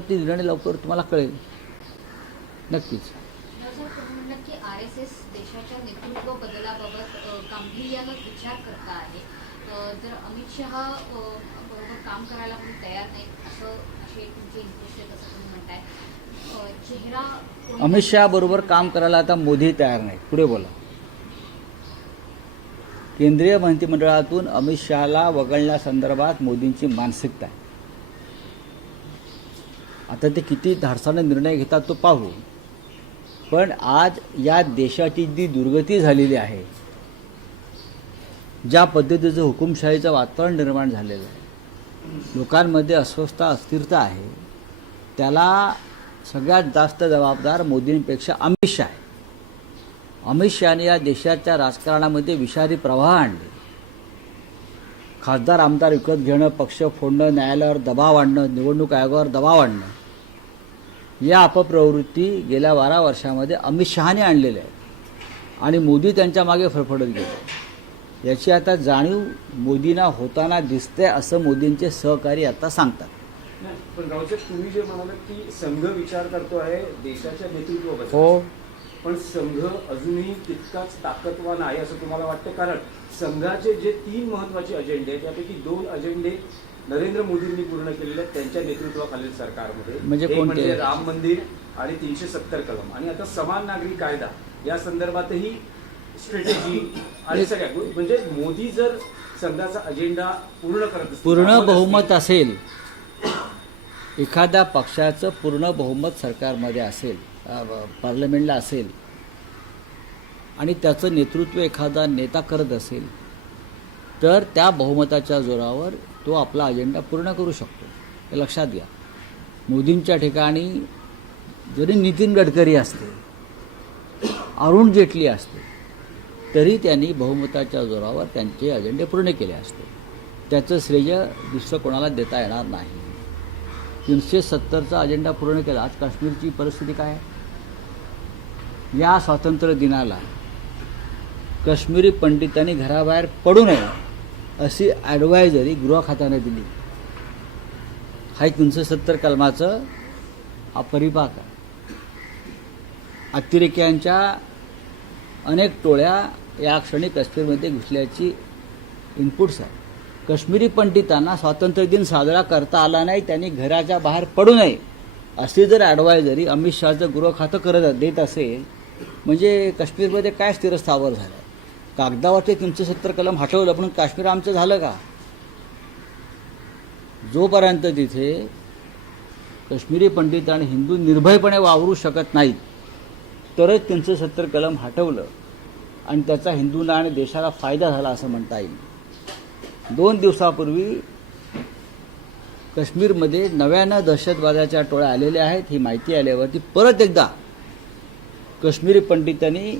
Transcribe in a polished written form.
ती निर्णय लवकर तुम्हाला कळेल नक्कीच. नक्की आरएसएस देशाच्या नेतृत्व बदलाबाबत गांभीर्यानं विचार करता आहे. जर अमित शहा बरोबर काम करायला कोणी तयार नाही असे तुमचे इंटरेस्ट आहेत असं तुम्ही म्हणताय. चेहरा अमित शहा बरोबर काम करायला आता मोदी तयार नाही. पुढे बोला. केंद्रीय मंत्रिमंडळातून अमित शहाला वगळण्यासंदर्भात मोदींची मानसिकता आहे. आता ते किती धाडसाने निर्णय घेतात तो पाहू. पण आज या देशाची जी दुर्गती झालेली आहे, ज्या पद्धतीचं हुकुमशाहीचं वातावरण निर्माण झालेलं आहे, लोकांमध्ये अस्वस्थता अस्थिरता आहे, त्याला सगळ्यात जास्त जबाबदार मोदींपेक्षा अमित शहा आहे. अमित शहाने या देशाच्या राजकारणामध्ये विषारी प्रवाह आणले. खासदार आमदार विकत घेणं, पक्ष फोडणं, न्यायालयावर दबाव आणणं, निवडणूक आयोगावर दबाव आणणं, या अपप्रवृत्ती गेल्या 12 वर्षामध्ये अमित शहाने आणलेल्या आहेत आणि मोदी त्यांच्या मागे फरफडत गेले. याची आता जाणीव मोदींना होताना दिसते असं मोदींचे सहकारी आता सांगतात. पण रावसाहेब, तुम्ही जे म्हणालात की संघ विचार करतो आहे देशाच्या नेतृत्वाबद्दल, हो, पण संघ अजूनही तितकाच ताकदवान आहे असं तुम्हाला वाटतं? कारण संघाचे जे 3 महत्वाचे अजेंडे आहेत त्यापैकी 2 अजेंडे नरेंद्र मोदींनी पूर्ण केलेले आहेत त्यांच्या नेतृत्वाखालील सरकारमध्ये. म्हणजे एक कोणते? म्हणजे राम मंदिर आणि 370 कलम, आणि आता समान नागरी कायदा या संदर्भातही स्ट्रॅटेजी आणि सगळ्या म्हणजे मोदी जर संघाचा अजेंडा पूर्ण करत असतील, पूर्ण बहुमत असेल, एखाद्या पक्षाचं पूर्ण बहुमत सरकारमध्ये असेल, पार्लमेंटला असेल आणि त्याचं नेतृत्व एखादा नेता करत असेल, तर त्या बहुमताच्या जोरावर तो आपला अजेंडा पूर्ण करू शकतो. हे लक्षात घ्या. मोदींच्या ठिकाणी जरी नितीन गडकरी असते, अरुण जेटली असते, तरी त्यांनी बहुमताच्या जोरावर त्यांचे अजेंडे पूर्ण केले असते. त्याचं श्रेय दुसरं कोणाला देता येणार नाही. 370चा अजेंडा पूर्ण केला. आज काश्मीरची परिस्थिती काय आहे? या स्वातंत्र्य दिनाला काश्मीरी पंडितांनी घराबाहेर पडू नये अशी ॲडवायझरी गृह खात्याने दिली. हा 370 कलमाचं हा परिपाक आहे. अतिरेक्यांच्या अनेक टोळ्या या क्षणी काश्मीरमध्ये घुसल्याची इनपुट्स आहे. काश्मीरी पंडितांना स्वातंत्र्य दिन साजरा करता आला नाही, त्यांनी घराच्या बाहेर पडू नये अशी जर ॲडवायझरी अमित शहाचं गृह खातं देत असेल, म्हणजे काश्मीरमध्ये काय स्थिरस्थावर झालं? कागदावरचे 370 कलम हटवलं, पण काश्मीर आमचं झालं का? जोपर्यंत तिथे काश्मीरी पंडित आणि हिंदू निर्भयपणे वावरू शकत नाहीत, तरच 370 कलम हटवलं आणि त्याचा हिंदूंना आणि देशाला फायदा झाला असं म्हणता येईल. 2 दिवसापूर्वी काश्मीरमध्ये नव्यानं दहशतवादाच्या टोळ्या आलेल्या आहेत ही माहिती आल्यावरती परत एकदा काश्मीरी पंडितांनी